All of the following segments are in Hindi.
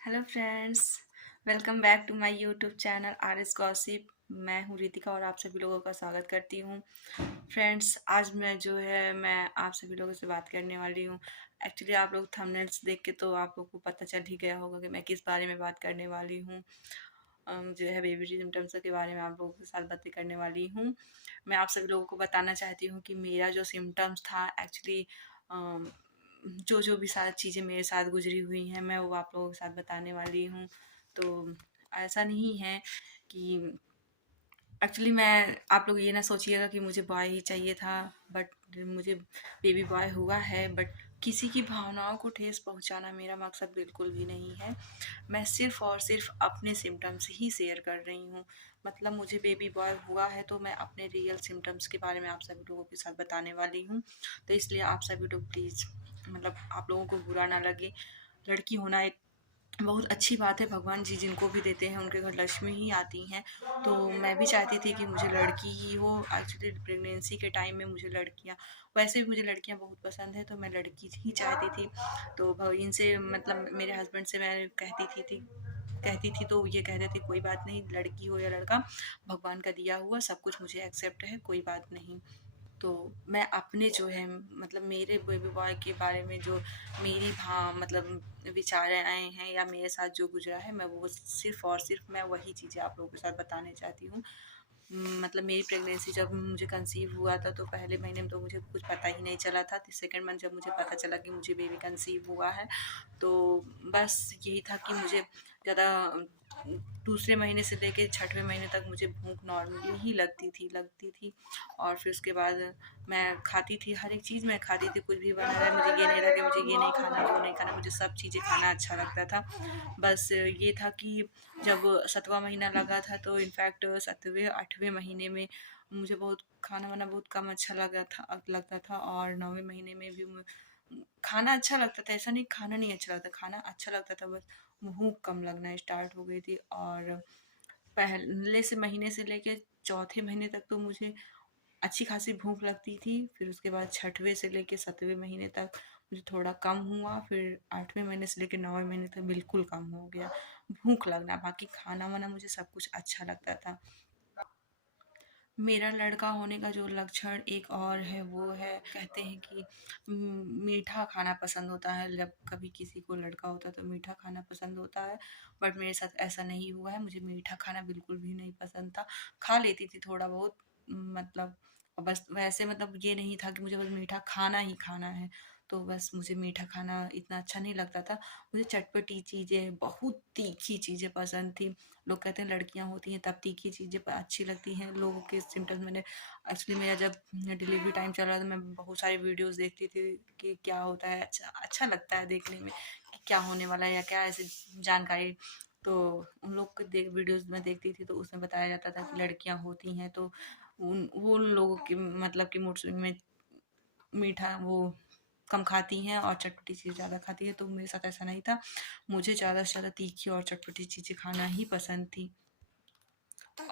Hello friends, welcome back to my YouTube channel R S Gossip. मैं हूँ रितिका और आप सभी लोगों का स्वागत करती हूँ। फ्रेंड्स, आज मैं आप सभी लोगों से बात करने वाली हूँ। एक्चुअली आप लोग थंबनेल्स देख के तो आप लोग को पता चल ही गया होगा कि मैं किस बारे में बात करने वाली हूँ। बेबी सिम्टम्स के बारे में आप लोगों के साथ बातें करने वाली हूँ। मैं आप सभी लोगों को बताना चाहती हूँ कि मेरा जो सिम्टम्स था एक्चुअली जो जो भी सारी चीज़ें मेरे साथ गुजरी हुई हैं मैं वो आप लोगों के साथ बताने वाली हूँ। तो ऐसा नहीं है कि एक्चुअली मैं आप लोग ये ना सोचिएगा कि मुझे बॉय ही चाहिए था, बट मुझे बेबी बॉय हुआ है। बट किसी की भावनाओं को ठेस पहुंचाना मेरा मकसद बिल्कुल भी नहीं है। मैं सिर्फ़ और सिर्फ़ अपने सिम्पटम्स ही शेयर कर रही हूँ। मतलब मुझे बेबी बॉय हुआ है तो मैं अपने रियल सिम्पटम्स के बारे में आप सभी लोगों के साथ बताने वाली हूँ। तो इसलिए आप सभी लोग प्लीज़, मतलब आप लोगों को बुरा ना लगे। लड़की होना एक बहुत अच्छी बात है, भगवान जी जिनको भी देते हैं उनके घर लक्ष्मी ही आती हैं। तो मैं भी चाहती थी कि मुझे लड़की ही हो। एक्चुअली प्रेगनेंसी के टाइम में मुझे लड़कियां, वैसे भी मुझे लड़कियां बहुत पसंद है, तो मैं लड़की ही चाहती थी। तो इनसे मतलब मेरे हस्बैंड से मैं कहती थी तो ये कहते थे कोई बात नहीं, लड़की हो या लड़का भगवान का दिया हुआ सब कुछ मुझे एक्सेप्ट है, कोई बात नहीं। तो मैं अपने जो है मतलब मेरे बेबी बॉय के बारे में जो मेरी मतलब विचार आए हैं या मेरे साथ जो गुजरा है, मैं वो सिर्फ़ और सिर्फ़ मैं वही चीज़ें आप लोगों के साथ बताने चाहती हूँ। मतलब मेरी प्रेगनेंसी जब मुझे कंसीव हुआ था तो पहले महीने में तो मुझे कुछ पता ही नहीं चला था। तो सेकंड मंथ जब मुझे पता चला कि मुझे बेबी कंसीव हुआ है, तो बस यही था कि मुझे ज़्यादा दूसरे महीने से लेके छठवें महीने तक मुझे भूख नॉर्मली ही लगती थी। और फिर उसके बाद मैं खाती थी, हर एक चीज़ मैं खाती थी, कुछ भी बना रहा है मुझे ये नहीं था कि मुझे ये नहीं खाना वो नहीं खाना, मुझे सब चीज़ें खाना अच्छा लगता था। बस ये था कि जब 7वां महीना लगा था तो इनफैक्ट 7वें 8वें महीने में मुझे बहुत खाना वाना बहुत कम अच्छा लगता था। और 9वें महीने में भी खाना अच्छा लगता था, ऐसा नहीं खाना नहीं अच्छा लगता, खाना अच्छा लगता था, बस भूख कम लगना स्टार्ट हो गई थी। और पहले से महीने से लेके चौथे महीने तक तो मुझे अच्छी खासी भूख लगती थी। फिर उसके बाद छठवें से लेके 7वें महीने तक मुझे थोड़ा कम हुआ, फिर 8वें महीने से लेके 9वें महीने तक बिल्कुल कम हो गया भूख लगना। बाकी खाना वाना मुझे सब कुछ अच्छा लगता था। मेरा लड़का होने का जो लक्षण एक और है वो है, कहते हैं कि मीठा खाना पसंद होता है। जब कभी किसी को लड़का होता है तो मीठा खाना पसंद होता है, बट मेरे साथ ऐसा नहीं हुआ है। मुझे मीठा खाना बिल्कुल भी नहीं पसंद था। खा लेती थी थोड़ा बहुत, मतलब बस वैसे, मतलब ये नहीं था कि मुझे बस मीठा खाना ही खाना है। तो बस मुझे मीठा खाना इतना अच्छा नहीं लगता था। मुझे चटपटी चीज़ें, बहुत तीखी चीज़ें पसंद थी। लोग कहते हैं लड़कियां होती हैं तब तीखी चीज़ें अच्छी लगती हैं। लोगों के सिम्टम्स मैंने एक्चुअली, मेरा जब डिलीवरी टाइम चल रहा था मैं बहुत सारे वीडियोस देखती थी कि क्या होता है, अच्छा अच्छा लगता है देखने में कि क्या होने वाला है या क्या ऐसी जानकारी। तो उन लोग के वीडियोस में देखती थी तो उसमें बताया जाता था कि लड़कियां होती हैं तो उन लोगों की मतलब कि मूड स्विंग में मीठा वो कम खाती हैं और चटपटी चीज़ ज़्यादा खाती है। तो मेरे साथ ऐसा नहीं था, मुझे ज़्यादा से ज़्यादा तीखी और चटपटी चीज़ें खाना ही पसंद थी।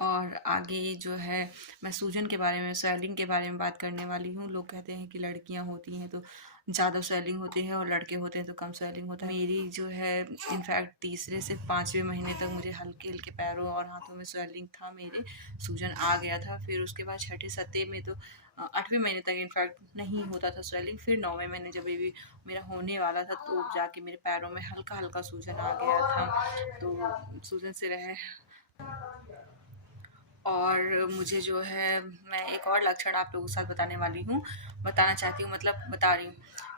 और आगे जो है मैं सूजन के बारे में, स्वेलिंग के बारे में बात करने वाली हूँ। लोग कहते हैं कि लड़कियाँ होती हैं तो ज़्यादा स्वेलिंग होती है और लड़के होते हैं तो कम स्वेलिंग होता है। मेरी जो है इनफैक्ट तीसरे से 5वें महीने तक मुझे हल्के हल्के पैरों और हाथों में स्वेलिंग था, मेरे सूजन आ गया था। फिर उसके बाद छठे सत्ते में तो 8वें महीने तक इनफैक्ट नहीं होता था स्वेलिंग। फिर 9वें महीने जब बेबी मेरा होने वाला था तो जाके मेरे पैरों में हल्का हल्का सूजन आ गया था। तो सूजन से रहे। और मुझे जो है, मैं एक और लक्षण आप लोगों के साथ बताना चाहती हूँ, मतलब बता रही हूँ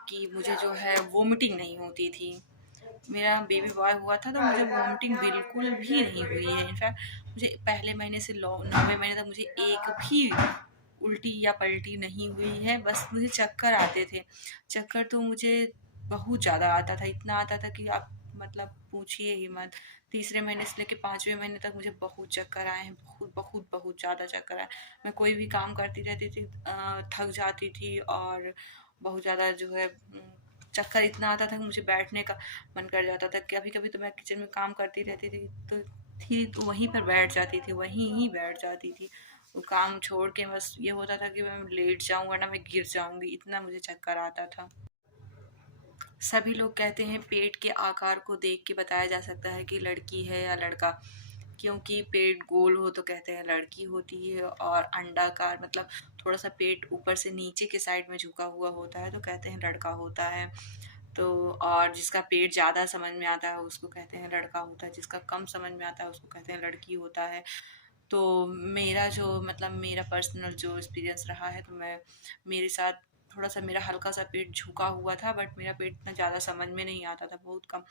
कि मुझे जो है वोमिटिंग नहीं होती थी। मेरा बेबी बॉय हुआ था तो मुझे वोमिटिंग बिल्कुल भी नहीं हुई है। इनफैक्ट मुझे पहले महीने से 9वें महीने तक मुझे एक भी उल्टी या पल्टी नहीं हुई है। बस मुझे चक्कर आते थे। चक्कर तो मुझे बहुत ज़्यादा आता था, इतना आता था कि आप मतलब पूछिए ही मत। तीसरे महीने से लेके 5वें महीने तक मुझे बहुत चक्कर आए हैं, बहुत बहुत बहुत ज़्यादा चक्कर आए। मैं कोई भी काम करती रहती थी, थक जाती थी और बहुत ज़्यादा जो है चक्कर इतना आता था कि मुझे बैठने का मन कर जाता था। कभी-कभी तो मैं किचन में काम करती रहती तो वहीं पर बैठ जाती थी, वहीं ही बैठ जाती थी। वो काम छोड़ के बस ये होता था कि मैं लेट जाऊँ वरना मैं गिर जाऊँगी, इतना मुझे चक्कर आता था। सभी लोग कहते हैं पेट के आकार को देख के बताया जा सकता है कि लड़की है या लड़का, क्योंकि पेट गोल हो तो कहते हैं लड़की होती है, और अंडाकार मतलब थोड़ा सा पेट ऊपर से नीचे के साइड में झुका हुआ होता है तो कहते हैं लड़का होता है। तो और जिसका पेट ज़्यादा समझ में आता है उसको कहते हैं लड़का होता है, जिसका कम समझ में आता है उसको कहते हैं लड़की होता है। तो मेरा जो मतलब मेरा पर्सनल जो एक्सपीरियंस रहा है, तो मैं मेरे साथ थोड़ा सा मेरा हल्का सा पेट झुका हुआ था, बट मेरा पेट इतना ज़्यादा समझ में नहीं आता था, बहुत कम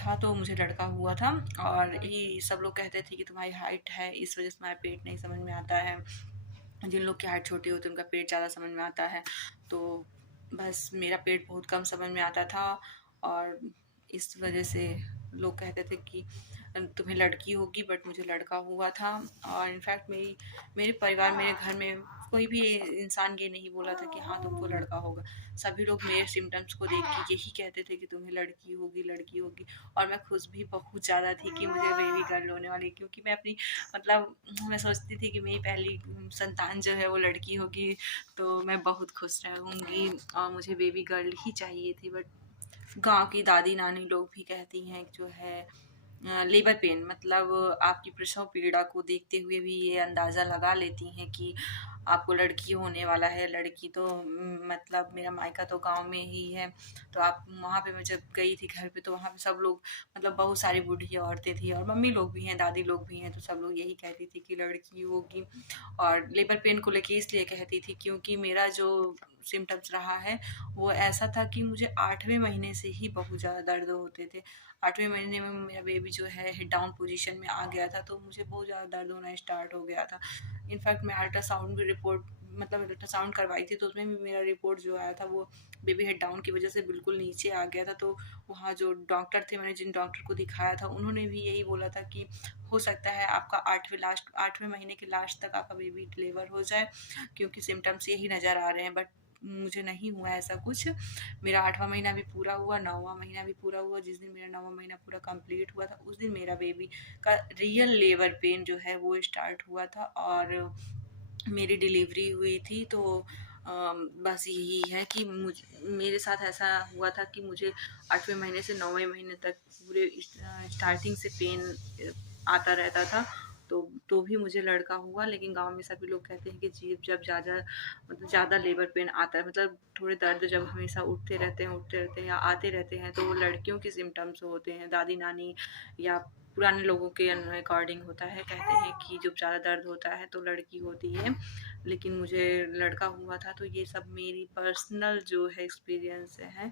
था, तो मुझे लड़का हुआ था। और ये सब लोग कहते थे कि तुम्हारी हाइट है इस वजह से तुम्हारा पेट नहीं समझ में आता है, जिन लोग की हाइट छोटी होती है उनका पेट ज़्यादा समझ में आता है। तो बस मेरा पेट बहुत कम समझ में आता था, और इस वजह से लोग कहते थे कि तुम्हें लड़की होगी, बट मुझे लड़का हुआ था। और इनफैक्ट मेरे परिवार, मेरे घर में कोई भी इंसान ये नहीं बोला था कि हाँ तुमको लड़का होगा। सभी लोग मेरे सिम्टम्स को देख के यही कहते थे कि तुम्हें लड़की होगी, लड़की होगी। और मैं खुश भी बहुत ज़्यादा थी कि मुझे बेबी गर्ल होने वाली, क्योंकि मैं अपनी मतलब मैं सोचती थी कि मेरी पहली संतान जो है वो लड़की होगी, तो मैं बहुत खुश रहूँगी और मुझे बेबी गर्ल ही चाहिए थी। बट गाँव की दादी नानी लोग भी कहती हैं जो है लेबर पेन मतलब आपकी प्रसव पीड़ा को देखते हुए भी ये अंदाज़ा लगा लेती हैं कि आपको लड़की होने वाला है। लड़की तो मतलब मेरा मायका तो गांव में ही है, तो आप वहाँ पे मैं जब गई थी घर पे, तो वहाँ पे सब लोग मतलब बहुत सारी बूढ़ी औरतें थी और मम्मी लोग भी हैं, दादी लोग भी हैं, तो सब लोग यही कहती थी कि लड़की होगी। और लेबर पेन को लेके इसलिए कहती थी क्योंकि मेरा जो सिम्टम्स रहा है वो ऐसा था कि मुझे 8वें महीने से ही बहुत ज़्यादा दर्द होते थे। 8वें महीने में मेरा बेबी जो है हेड डाउन पोजीशन में आ गया था, तो मुझे बहुत ज़्यादा दर्द होना स्टार्ट हो गया था। इनफैक्ट मैं अल्ट्रासाउंड भी रिपोर्ट मतलब अल्ट्रासाउंड करवाई थी, तो उसमें भी मेरा रिपोर्ट जो आया था वो बेबी हेड डाउन की वजह से बिल्कुल नीचे आ गया था। तो वहाँ जो डॉक्टर थे, मैंने जिन डॉक्टर को दिखाया था, उन्होंने भी यही बोला था कि हो सकता है आपका 8वें महीने के लास्ट तक आपका बेबी डिलीवर हो जाए, क्योंकि सिम्टम्स यही नज़र आ रहे हैं। बट मुझे नहीं हुआ ऐसा कुछ। मेरा 8वां महीना भी पूरा हुआ, 9वां महीना भी पूरा हुआ। जिस दिन मेरा 9वां महीना पूरा कंप्लीट हुआ था, उस दिन मेरा बेबी का रियल लेबर पेन जो है वो स्टार्ट हुआ था और मेरी डिलीवरी हुई थी। तो बस यही है कि मेरे साथ ऐसा हुआ था कि मुझे 8वें महीने से 9वें महीने तक पूरे स्टार्टिंग से पेन आता रहता था। तो भी मुझे लड़का हुआ, लेकिन गाँव में सभी लोग कहते हैं कि जब ज़्यादा मतलब ज़्यादा लेबर पेन आता है, मतलब थोड़े दर्द जब हमेशा उठते रहते हैं या आते रहते हैं, तो वो लड़कियों के सिम्टम्स होते हैं। दादी नानी या पुराने लोगों के अकॉर्डिंग होता है, कहते हैं कि जब ज़्यादा दर्द होता है तो लड़की होती है, लेकिन मुझे लड़का हुआ था। तो ये सब मेरी पर्सनल जो है एक्सपीरियंस है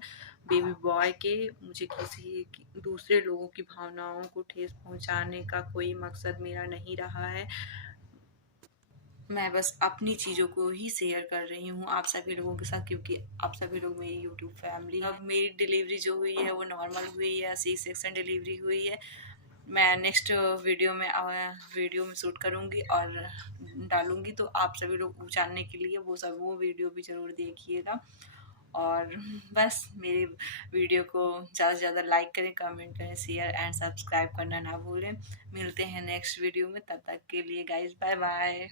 बेबी बॉय के। मुझे किसी दूसरे लोगों की भावनाओं को ठेस पहुंचाने का कोई मकसद मेरा नहीं रहा है। मैं बस अपनी चीज़ों को ही शेयर कर रही हूँ आप सभी लोगों के साथ, क्योंकि आप सभी लोग मेरी यूट्यूब फैमिली है। अब मेरी डिलीवरी जो हुई है वो नॉर्मल हुई है, सी सेक्शन डिलीवरी हुई है। मैं नेक्स्ट वीडियो में शूट करूँगी और डालूँगी, तो आप सभी लोग जानने के लिए वो वीडियो भी ज़रूर देखिएगा। और बस मेरे वीडियो को ज़्यादा से ज़्यादा लाइक करें, कमेंट करें, शेयर एंड सब्सक्राइब करना ना भूलें। मिलते हैं नेक्स्ट वीडियो में, तब तक के लिए गाइस बाय बाय।